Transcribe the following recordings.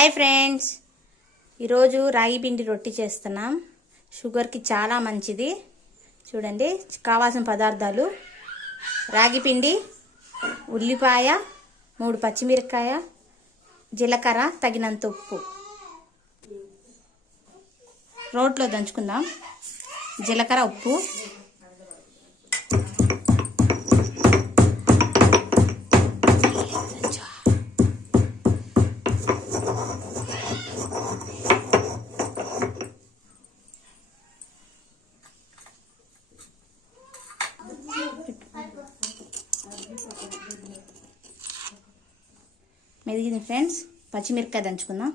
Hi friends ఈరోజు రాగి పిండి రొట్టి చేస్తున్నాం. షుగర్కి చాలా మంచిది. చూడండి కావాల్సిన పదార్థాలు. రాగి పిండి ఉల్లిపాయ మూడు పచ్చిమిరపకాయ జీలకర్ర తగినంత ఉప్పు. రోట్లో దంచుకుందాం. జీలకర్ర ఉప్పు. మెదిగింది ఫ్రెండ్స్. పచ్చిమిరపకాయ దంచుకుందాం.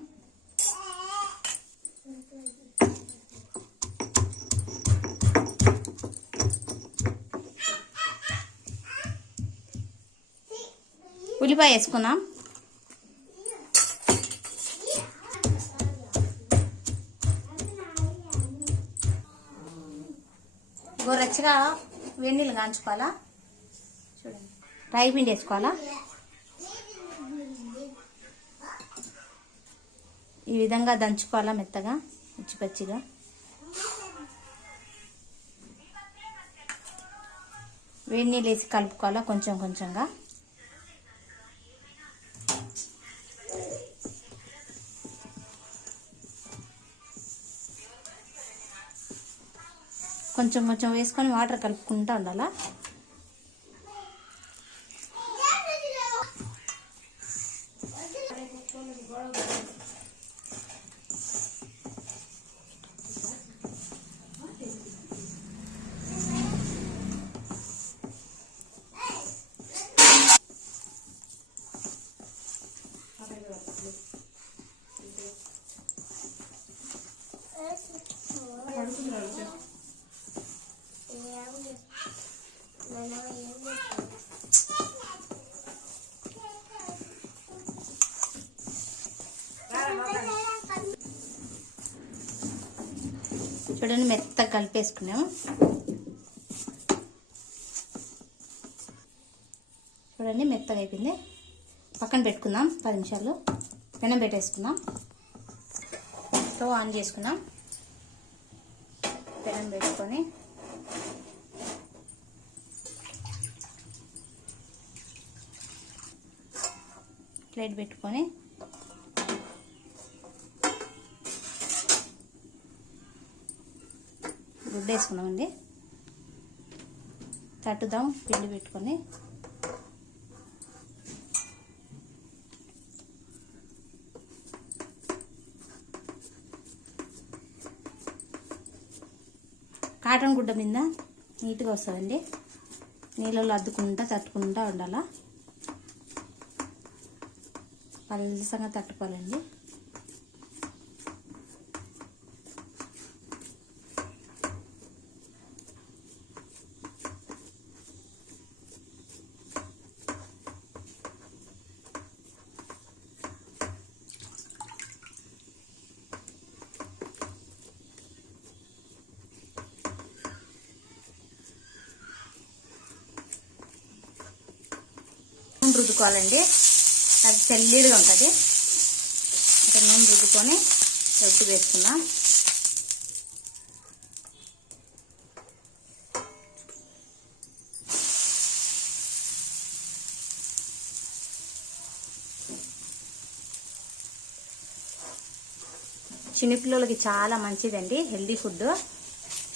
ఉల్లిపాయ వేసుకుందాం. గోరచ్చగా వెన్నీళ్ళు కాంచుకోవాలా? చూడండి. రాగి పిండి వేసుకోవాలా? ఈ విధంగా దంచుకోవాలా మెత్తగా పచ్చిపచ్చిగా వేడి నీళ్ళు వేసి కలుపుకోవాలా కొంచెం కొంచెంగా? కొంచెం కొంచెం వేసుకొని వాటర్ కలుపుకుంటూ ఉండాలా? చూడండి మెత్తగా కలిపేసుకున్నాము. చూడండి మెత్తగా అయిపోయింది. పక్కన పెట్టుకుందాం పది నిమిషాలు. పెనం పెట్టేసుకుందాం. స్టవ్ ఆన్ చేసుకుందాం. పెనం పెట్టుకొని ప్లేట్ పెట్టుకొని గుడ్డ వేసుకున్నామండి తట్టుదాం పిండి పెట్టుకొని. కాటన్ గుడ్డ మీద నీట్గా వస్తుందండి. నీళ్ళలో అద్దుకుంటా తట్టుకుంటా ఉండాలా. పలసంగా తట్టుకోవాలండి. నూనె రుద్దుకోవాలండి. అది తెల్లిడిగా ఉంటుంది. అంటే నూనె రుద్దుకొని రొట్టి వేసుకుందాం చిన్నపిల్లలకి చాలా మంచిదండి హెల్దీ ఫుడ్.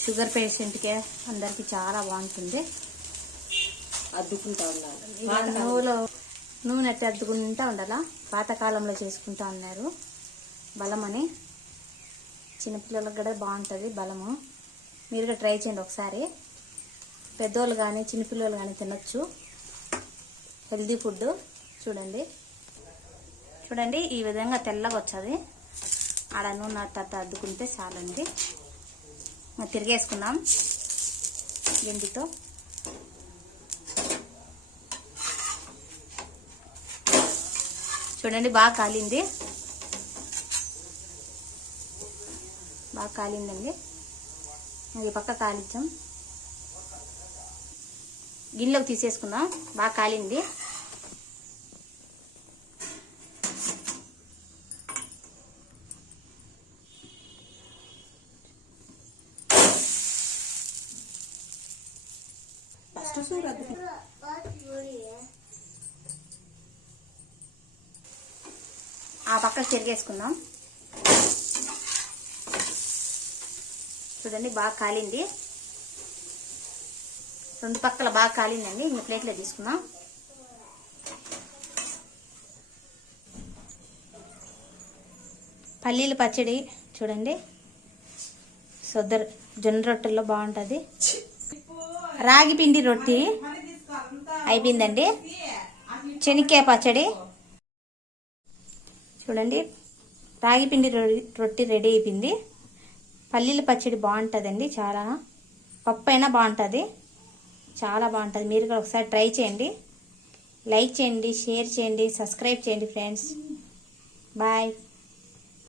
షుగర్ పేషెంట్కి అందరికీ చాలా బాగుంటుంది. అద్దుకుంటా ఉండాలి. నూనె ఎట్టి అద్దుకుంటా ఉండాలా? పాతకాలంలో చేసుకుంటా ఉన్నారు. బలం అని చిన్నపిల్లలకు కూడా బాగుంటుంది బలము. మీరు కూడా ట్రై చేయండి ఒకసారి. పెద్దోళ్ళు కానీ చిన్నపిల్లలు కానీ తినొచ్చు. హెల్దీ ఫుడ్ చూడండి. చూడండి ఈ విధంగా తెల్లగా వచ్చేది. ఆడ నూనె అట్ట అద్దుకుంటే చాలండి. ఇంకా తిరిగేసుకుందాం. గిండితో చూడండి బాగా కాలింది. బాగా కాలిందండి. అది పక్క కాలించాం గిన్నెలోకి తీసేసుకుందాం. బాగా కాలింది. ఆ పక్కకు చెరిగేసుకుందాం చూడండి బాగా కాలింది. రెండు పక్కల బాగా కాలిందండి. ఇంక ప్లేట్లో తీసుకుందాం. పల్లీల పచ్చడి చూడండి. సొద్దరు జొన్న రొట్టెల్లో బాగుంటుంది. రాగి పిండి రొట్టి. అయిపోయిందండి. శనిక్కాయ పచ్చడి. చూడండి. రాగి పిండి రొ- రొట్టి రెడీ అయిపోయింది. పల్లీల పచ్చడి బాగుంటుందండి చాలా. పప్పు అయినా బాగుంటుంది. చాలా బాగుంటుంది. మీరు కూడా ఒకసారి ట్రై చేయండి. లైక్ చేయండి షేర్ చేయండి సబ్స్క్రైబ్ చేయండి ఫ్రెండ్స్. బాయ్.